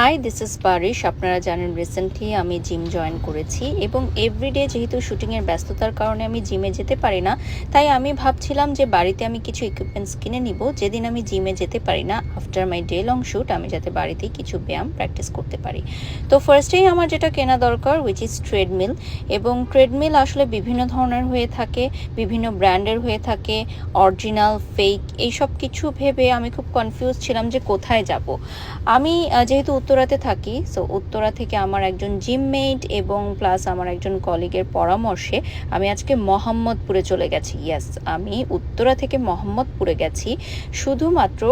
High, this is পারিশ। আপনারা জানেন recently আমি জিম জয়েন করেছি এবং এভরিডে যেহেতু শুটিংয়ের ব্যস্ততার কারণে আমি জিমে যেতে পারি না, তাই আমি ভাবছিলাম যে বাড়িতে আমি কিছু ইকুইপমেন্টস কিনে নিব। যেদিন আমি জিমে যেতে পারি না, after my day long shoot, আমি যাতে বাড়িতেই কিছু ব্যায়াম প্র্যাকটিস করতে পারি। তো ফার্স্টেই আমার যেটা কেনা দরকার, উইচ ইজ ট্রেডমিল। এবং ট্রেডমিল আসলে বিভিন্ন ধরনের হয়ে থাকে, বিভিন্ন ব্র্যান্ডের হয়ে থাকে, অরিজিনাল, ফেক, এইসব কিছু ভেবে আমি খুব কনফিউজ ছিলাম যে কোথায় যাব। আমি যেহেতু উত্তরাতে থাকি, সো উত্তরা থেকে আমার একজন জিমমেট এবং প্লাস আমার একজন কলিগের পরামর্শে আমি আজকে মোহাম্মদপুরে চলে গেছি। ইয়েস, আমি উত্তরা থেকে মোহাম্মদপুরে গেছি শুধুমাত্র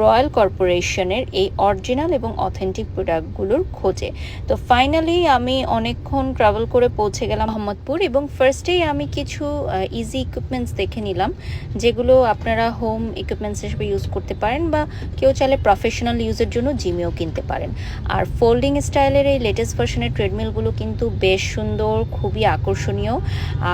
রয়্যাল কর্পোরেশনের এই অরিজিনাল এবং অথেন্টিক প্রোডাক্টগুলোর খোঁজে। তো ফাইনালি আমি অনেকক্ষণ ট্রাভেল করে পৌঁছে গেলাম মোহাম্মদপুর এবং ফার্স্টেই আমি কিছু ইজি ইকুইপমেন্টস দেখে নিলাম, যেগুলো আপনারা হোম ইকুইপমেন্টস হিসেবে ইউজ করতে পারেন বা কেউ চাইলে প্রফেশনাল ইউজের জন্য জিমেও কিনতে পারেন। আর ফোল্ডিং স্টাইলের এই লেটেস্ট ভার্সনের ট্রেডমিলগুলো কিন্তু বেশ সুন্দর, খুবই আকর্ষণীয়।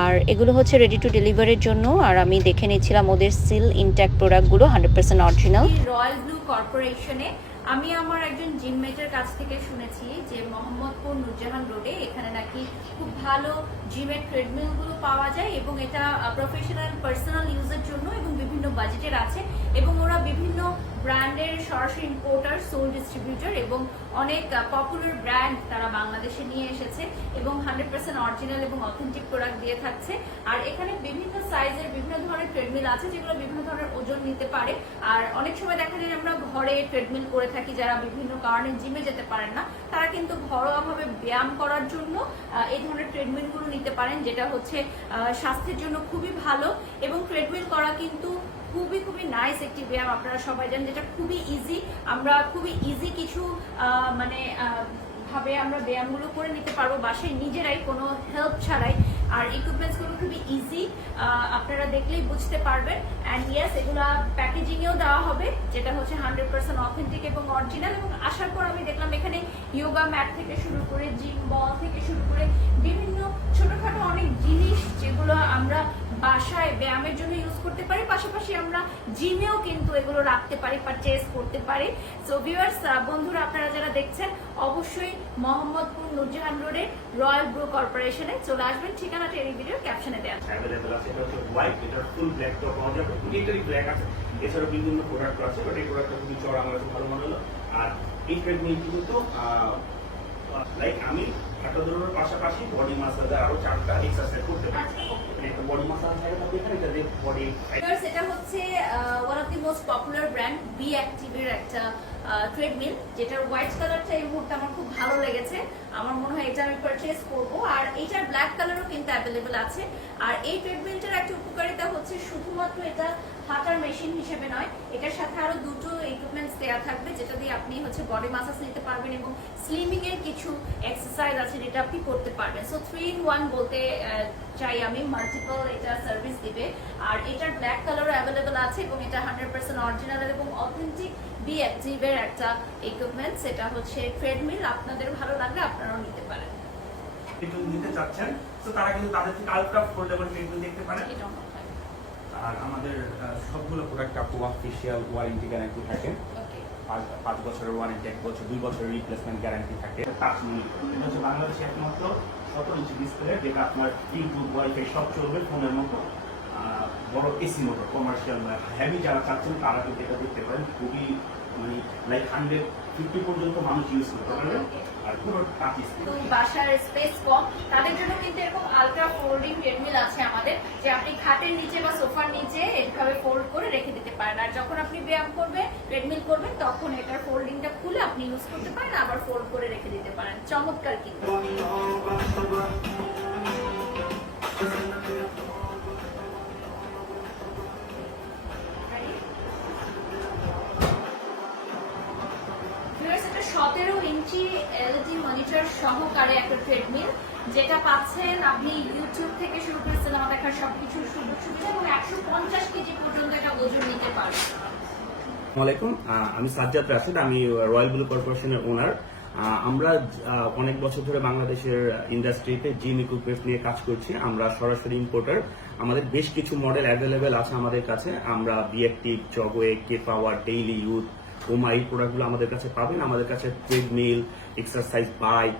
আর এগুলো হচ্ছে রেডি টু ডেলিভারির জন্য। আর আমি দেখে নিচ্ছিলাম ওদের সিল ইনট্যাক্ট প্রোডাক্টগুলো 100% অরিজিনাল। রয়্যাল ব্লু কর্পোরেশনে আমি আমার একজন জিমমেটের কাছ থেকে শুনেছি যে মোহাম্মদপুর নুরজাহান রোডে এখানে নাকি খুব ভালো জিমের ট্রেডমিলগুলো পাওয়া যায় এবং এটা প্রফেশনাল পার্সোনাল ইউজের জন্য এবং বিভিন্ন বাজেটের আছে এবং ওরা বিভিন্ন ব্র্যান্ডের সরাসরি ইম্পোর্টার, সোল ডিস্ট্রিবিউটর এবং অনেক পপুলার ব্র্যান্ড তারা বাংলাদেশে নিয়ে এসেছে এবং 100% অরিজিনাল এবং অথেন্টিক প্রোডাক্ট দিয়ে থাকছে। আর এখানে বিভিন্ন সাইজের বিভিন্ন ধরনের ট্রেডমিল আছে যেগুলো বিভিন্ন ধরনের ওজন নিতে পারে। আর অনেক সময় দেখা যায় আমরা ঘরে ট্রেডমিল করে থাকি, যারা বিভিন্ন কারণে জিমে যেতে পারেন না, তারা কিন্তু ঘরোয়াভাবে ব্যায়াম করার জন্য এই ধরনের ট্রেডমিলগুলো নিতে পারেন, যেটা হচ্ছে স্বাস্থ্যের জন্য খুবই ভালো। এবং ট্রেডমিল করা কিন্তু খুবই খুবই নাইস একটি ব্যায়াম, আপনারা সবাই জানেন, যেটা খুবই ইজি। আমরা খুবই ইজি কিছু ভাবে আমরা ব্যায়ামগুলো করে নিতে পারবো বাসায় নিজেরাই, কোনো হেল্প ছাড়াই। আর ইকুইপমেন্টসগুলো খুবই ইজি, আপনারা দেখলেই বুঝতে পারবেন। অ্যান্ড ইয়েস, এগুলা প্যাকেজিংয়েও দেওয়া হবে, যেটা হচ্ছে 100% অথেন্টিক এবং অরিজিনাল। এবং আসার পর আমি দেখলাম এখানে ইয়োগা ম্যাট থেকে শুরু করে জিম বল থেকে শুরু করে বিভিন্ন ছোটখাটো অনেক জিনিস যেগুলো আমরা বাসায় ব্যায়ামের জন্য ইউজ করতে পারি, পাশাপাশি আমরা জিমেও কিন্তু এগুলো রাখতে পারি, পারচেজ করতে পারি। সো ভিউয়ার্স, বন্ধুরা, আপনারা যারা দেখছেন অবশ্যই মোহাম্মদপুর নুরজাহান রোডে রয়্যাল ব্লু কর্পোরেশনে চলে আসবেন। ঠিকানাটা এই ভিডিওর ক্যাপশনে দেওয়া আছে। অ্যাভেলেবল আছে। এটা হচ্ছে হোয়াইট, এটা ফুল ব্ল্যাক তো পাওয়া যাবে, মিলিটারি ব্ল্যাক আছে। এছাড়া বিভিন্ন প্রোডাক্ট আছে, বাট এই প্রোডাক্টটা খুবই চড়া, আমার কাছে ভালো মনে হলো। আর এই ট্রেডমিল কিন্তু লাইক আমি হাঁটা দৌড়ানোর পাশাপাশি বডি মাসাজে আরো 4টা এক্সারসাইজ করতে পারি। একটা বডি মাসাজ থাকে তাহলে এখানে এটা দিয়ে বডি। এটা হচ্ছে one of the most popular brand B অ্যাক্টিভের একটা ট্রেডমিল, যেটার হোয়াইট কালারটা এই মুহূর্তে আমার খুব ভালো লেগেছে। আমার মনে হয় এটা আমি পারচেজ করবো। আর এটার ব্ল্যাক কালারও কিন্তু অ্যাভেলেবেল আছে। আর এই ট্রেডমিলটার একটা উপকারিতা হচ্ছে শুধুমাত্র এটা হাঁটার মেশিন হিসেবে নয়, এটার সাথে আরো দুটো ইকুইপমেন্টস দেওয়া থাকবে, যেটা দিয়ে আপনি হচ্ছে বডি মাসাজ নিতে পারবেন এবং স্লিমিং এর কিছু এক্সারসাইজ আছে যেটা আপনি করতে পারবেন। সো 3-in-1 বলতে চাই আমি, মাল্টিপল এটা সার্ভিস দিবে। আর এটার ব্ল্যাক কালারও অ্যাভেলেবেল আছে এবং এটা 100% অরিজিনাল এবং অথেন্টিক বি অ্যাক্টিভের একটা ইকুইপমেন্ট। সেটা হচ্ছে ট্রেডমিল। আপনাদের ভালো লাগলে আপনারাও নিতে পারেন। একটু নিতে চাচ্ছেন তো তারা কিন্তু তাদের থেকে আলট্রা ফোল্ডেবল ট্রেডমিল দেখতে পারেন। আর আমাদের সবগুলো প্রোডাক্ট আপু অফিশিয়াল ওয়ারেন্টি গ্যারান্টি থাকে। 5 বছরের ওয়ারেন্টি, 1 বছর, 2 বছরের রিপ্লেসমেন্ট গ্যারান্টি থাকে। টাচ মনিটর, এটা হচ্ছে বাংলাদেশে একমাত্র 17 ইঞ্চি ডিসপ্লে, যেটা আপনার ইউটিউব, ওয়াইফাই সব চলবে ফোনের মতো। বড় এসি মোটর, কমার্শিয়াল হেভি যারা চাচ্ছেন তারা কিন্তু এটা দেখতে পারেন। খুবই মানে লাইক 150 পর্যন্ত মানুষ ইউজ করতে পারবে। আর পুরো টাচ স্ক্রিন। তো বাসার স্পেস কম, তাদের জন্য কিন্তু এরকম আলট্রা ফোল্ডিং ট্রেডমিল আছে আমাদের, যে আপনি খাটের নিচে বা সোফার নিচে এইভাবে ফোল্ড করে রেখে দিতে পারেন। আর যখন আপনি ব্যায়াম করবেন, ট্রেডমিল করবেন, তখন এটার ফোল্ডিংটা খুলে আপনি ইউজ করতে পারেন, আবার ফোল্ড করে রেখে দিতে পারেন। চমৎকার কিন্তু। এটা 17 ইঞ্চি এলইডি মনিটর সহকারে একটা ট্রেডমিল, যেটা পাচ্ছেন আপনি ইউটিউব থেকে শুরু করে সিনেমা দেখার সবকিছুর সুযোগ সুবিধা এবং 150 কেজি পর্যন্ত এটা ওজন নিতে পারে। আসসালামু আলাইকুম, আমি সাজ্জাদ রাশেদ, আমি রয়্যাল ব্লু কর্পোরেশনের ওনার। আমরা অনেক বছর ধরে বাংলাদেশের ইন্ডাস্ট্রিতে জিম ইকুইপমেন্ট নিয়ে কাজ করছি। আমরা সরাসরি ইম্পোর্টার। আমাদের বেশ কিছু মডেল অ্যাভেলেবেল আছে আমাদের কাছে। আমরা বি অ্যাক্টিভ, জগওয়ে, কে পাওয়ার, ডেইলি ইউথ, হোম এই প্রোডাক্টগুলো আমাদের কাছে পাবেন। আমাদের কাছে ট্রেডমিল, এক্সারসাইজ বাইক,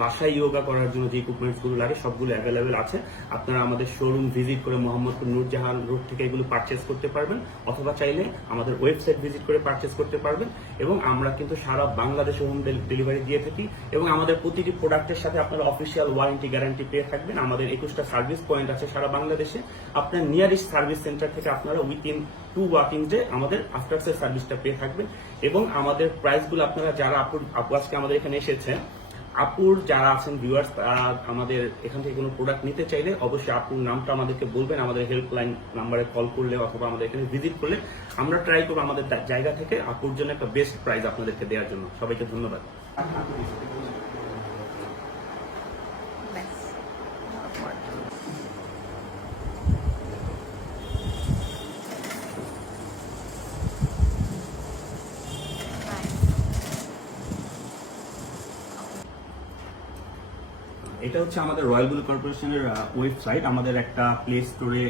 বাসায় ইয়োগা করার জন্য যে ইকুইপমেন্টসগুলো লাগে সবগুলো অ্যাভেলেবেল আছে। আপনারা আমাদের শোরুম ভিজিট করে মোহাম্মদপুর নূরজাহান রোড থেকে এগুলো পারচেস করতে পারবেন, অথবা চাইলে আমাদের ওয়েবসাইট ভিজিট করে পারচেস করতে পারবেন। এবং আমরা কিন্তু সারা বাংলাদেশে হোম ডেলিভারি দিয়ে থাকি, এবং আমাদের প্রতিটি প্রোডাক্টের সাথে আপনারা অফিসিয়াল ওয়ারেন্টি গ্যারান্টি পেয়ে থাকবেন। আমাদের 21টা সার্ভিস পয়েন্ট আছে সারা বাংলাদেশে। আপনার নিয়ারেস্ট সার্ভিস সেন্টার থেকে আপনারা উইথিন 2 ওয়ার্কিং ডে আমাদের আফটার সেল সার্ভিসটা পেয়ে থাকবেন। এবং আমাদের প্রাইসগুলো আপনারা যারা আপু আজকে আমাদের এখানে এসেছেন, আপুর যারা আছেন ভিউয়ার্স, আমাদের এখান থেকে কোনো প্রোডাক্ট নিতে চাইলে অবশ্যই আপুর নামটা আমাদেরকে বলবেন। আমাদের হেল্পলাইন নাম্বারে কল করলে অথবা আমাদের এখানে ভিজিট করলে আমরা ট্রাই করবো আমাদের জায়গা থেকে আপুর জন্য একটা বেস্ট প্রাইস আপনাদেরকে দেওয়ার জন্য। সবাইকে ধন্যবাদ। এটা হচ্ছে আমাদের রয়্যাল ব্লু কর্পোরেশনের ওয়েবসাইট। আমাদের একটা প্লে স্টোরে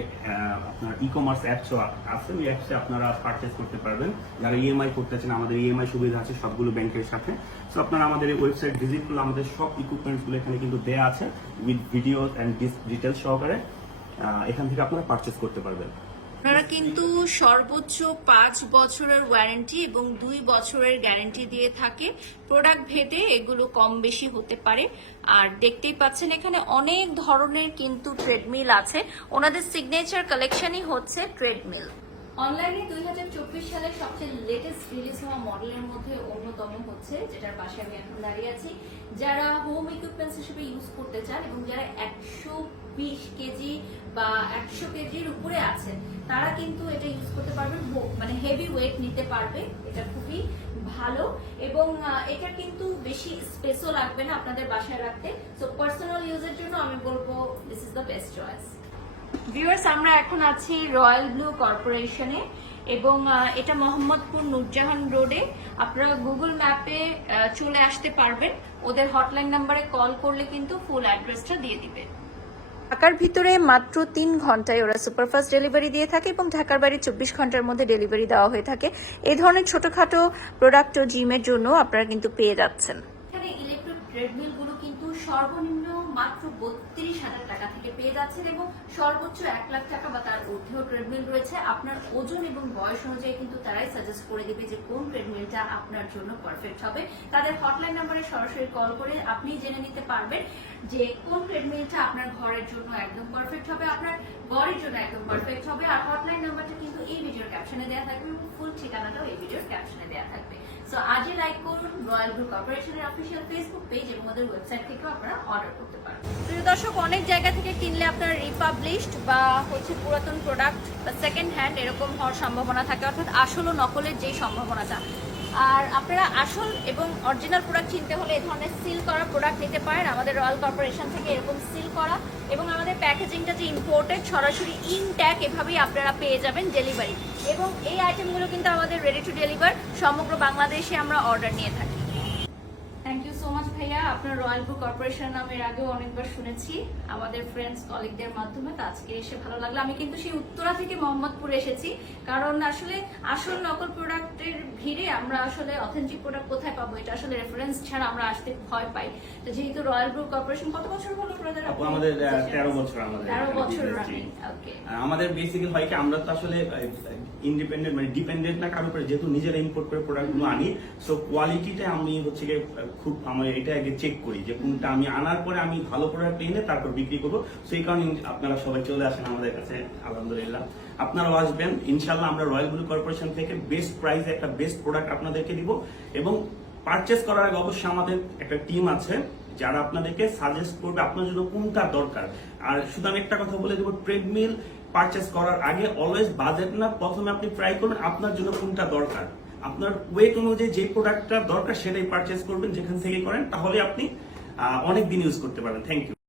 আপনার ই কমার্স অ্যাপসও আছে, ওই অ্যাপসে আপনারা পারচেস করতে পারবেন। যারা ইএমআই করতে চান, আমাদের ইএমআই সুবিধা আছে সবগুলো ব্যাংকের সাথে। সো আপনারা আমাদের এই ওয়েবসাইট ভিজিট করলে আমাদের সব ইকুইপমেন্টসগুলো এখানে কিন্তু দেওয়া আছে উইথ ভিডিও অ্যান্ড ডিটেলস সহকারে। এখান থেকে আপনারা পারচেস করতে পারবেন। আপনারা কিন্তু সর্বোচ্চ 5 বছরের ওয়ারেন্টি এবং 2 বছরের গ্যারান্টি দিয়ে থাকে। প্রোডাক্ট ভেদে এগুলো কম বেশি হতে পারে। আর দেখতেই পাচ্ছেন এখানে অনেক ধরনের কিন্তু ট্রেডমিল আছে। ওনাদের সিগনেচার কালেকশনই হচ্ছে ট্রেডমিল। অনলাইনে 2024 সালের সবচেয়ে লেটেস্ট রিলিজ হওয়া মডেলের মধ্যে অন্যতম হচ্ছে, যেটার পাশে আমি এখন দাঁড়িয়ে আছি। যারা হোম ইকুইপমেন্টস হিসেবে ইউজ করতে চান এবং যারা 120 কেজি বা 100 কেজির উপরে আছেন, তারা কিন্তু এটা ইউজ করতে পারবেন। মানে হেভি ওয়েট নিতে পারবে। এটা খুবই ভালো এবং এটা কিন্তু বেশি স্পেসও লাগবে না আপনাদের বাসায় রাখতে। সো পার্সোনাল ইউজের জন্য আমি বলবো this is the best choice. Viewers, আমরা এখন আছি রয়্যাল ব্লু কর্পোরেশনে এবং এটা মোহাম্মদপুর নূরজাহান রোডে। আপনারা গুগল ম্যাপে চলে আসতে পারবেন। ওদের হটলাইন নাম্বারে কল করলে কিন্তু ফুল অ্যাড্রেসটা দিয়ে দিবে। ঢাকার ভিতরে মাত্র 3 ঘন্টায় ওরা সুপারফাস্ট ডেলিভারি দিয়ে থাকে এবং ঢাকার বাইরে 24 ঘন্টার মধ্যে ডেলিভারি দেওয়া হয়ে থাকে। এই ধরনের ছোটখাটো প্রোডাক্ট ও জিমের জন্য আপনারা কিন্তু পেয়ে যাচ্ছেন। এখানে ইলেকট্রিক ট্রেডমিল গুলো কিন্তু সর্বনিম্ন মাত্র 32,000 টাকা থেকে পেয়ে যাচ্ছেন এবং সর্বোচ্চ 1 লাখ টাকা বা তার ঊর্ধ্বেও ট্রেডমিল রয়েছে। আপনার ওজন এবং বয়স অনুযায়ী কিন্তু তারাই সাজেস্ট করে দিবে যে কোন ট্রেডমিলটা আপনার জন্য পারফেক্ট হবে। তাদের হটলাইন নাম্বারে সরাসরি কল করে আপনি জেনে নিতে পারবেন যে কোন ট্রেডমিলটা আপনার ঘরের জন্য একদম পারফেক্ট হবে, আপনার ঘরের জন্য একদম পারফেক্ট হবে। আর হটলাইন নাম্বারটা কিন্তু এই ভিডিওর ক্যাপশনে দেওয়া থাকবে এবং ফুল ঠিকানাটাও এই ভিডিওর ক্যাপশনে দেওয়া থাকবে। সো আজই লাইক করুন রয়্যাল ব্লু কর্পোরেশনের অফিসিয়াল ফেসবুক পেজ এবং ওদের ওয়েবসাইট থেকেও আপনারা অর্ডার করতে পারেন। প্রিয় দর্শক, অনেক জায়গা থেকে কিনলে আপনার রিপাবলিশড বা হচ্ছে পুরাতন প্রোডাক্ট বা সেকেন্ড হ্যান্ড এরকম হওয়ার সম্ভাবনা থাকে, অর্থাৎ আসল ও নকলের যেই সম্ভাবনাটা। আর আপনারা আসল এবং অরিজিনাল প্রোডাক্ট চিনতে হলে এই ধরনের সিল করা প্রোডাক্ট নিতে পারেন আমাদের রয়্যাল কর্পোরেশন থেকে। এরকম সিল করা এবং আমাদের প্যাকেজিংটা যে ইম্পোর্টেড, সরাসরি ইনট্যাক এভাবেই আপনারা পেয়ে যাবেন ডেলিভারি। এবং এই আইটেমগুলো কিন্তু আমাদের রেডি টু ডেলিভার সমগ্র বাংলাদেশে আমরা অর্ডার নিয়ে থাকি। থ্যাংক ইউ সো মাচ ভাইয়া। আপনার রয়্যাল ব্লু কর্পোরেশন নাম এর আগেও অনেকবার শুনেছি আমাদের ফ্রেন্ডস কলিগদের মাধ্যমে, তো আজকে এসে ভালো লাগলো। আমি কিন্তু সেই উত্তরা থেকে মোহাম্মদপুরে এসেছি, কারণ আসলে আসল নকল প্রোডাক্টের ভিড়ে আমরা আসলে অথেন্টিক প্রোডাক্ট কোথায় পাবো, এটা আসলে রেফারেন্স ছাড়া আমরা আসতে ভয় পাই। তো যেহেতু রয়্যাল ব্লু কর্পোরেশন কত বছর হলো ব্রাদার? আমাদের 13 বছর। 13 বছর রানিং। ওকে। আমাদের বেসিক্যালি হয় কি, আমরা তো আসলে ইন্ডিপেন্ডেন্ট মানে ডিপেন্ডেন্ট না কারোর উপরে, যেহেতু নিজেরা ইম্পোর্ট করে প্রোডাক্টগুলো আনি। সো কোয়ালিটিটা আমি হচ্ছে গিয়ে খুব আমি এটা আগে চেক করি যে কোনটা আমি আনার পরে আমি ভালো প্রোডাক্ট এনে তারপর বিক্রি করবো। সেই কারণে আপনারা সবাই চলে আসেন আমাদের কাছে, আলহামদুলিল্লাহ। আপনারাও আসবেন ইনশাল্লাহ। আমরা রয়্যাল ব্লু কর্পোরেশন থেকে বেস্ট প্রাইসে একটা বেস্ট প্রোডাক্ট আপনাদেরকে দিব এবং পারচেস করার আগে অবশ্যই আমাদের একটা টিম আছে যারা আপনাদেরকে সাজেস্ট করবে আপনার জন্য কোনটা দরকার। আর শুধু আমি একটা কথা বলে দেবো, ট্রেডমিল পারচেস করার আগে অলওয়েজ বাজেট না, প্রথমে আপনি ট্রাই করুন আপনার জন্য কোনটা দরকার। আপনার ওয়েট অনুযায়ী যে প্রোডাক্টটা দরকার সেটাই পারচেস করবেন যেখান থেকে করেন, তাহলে আপনি অনেক দিন ইউজ করতে পারবেন। Thank you.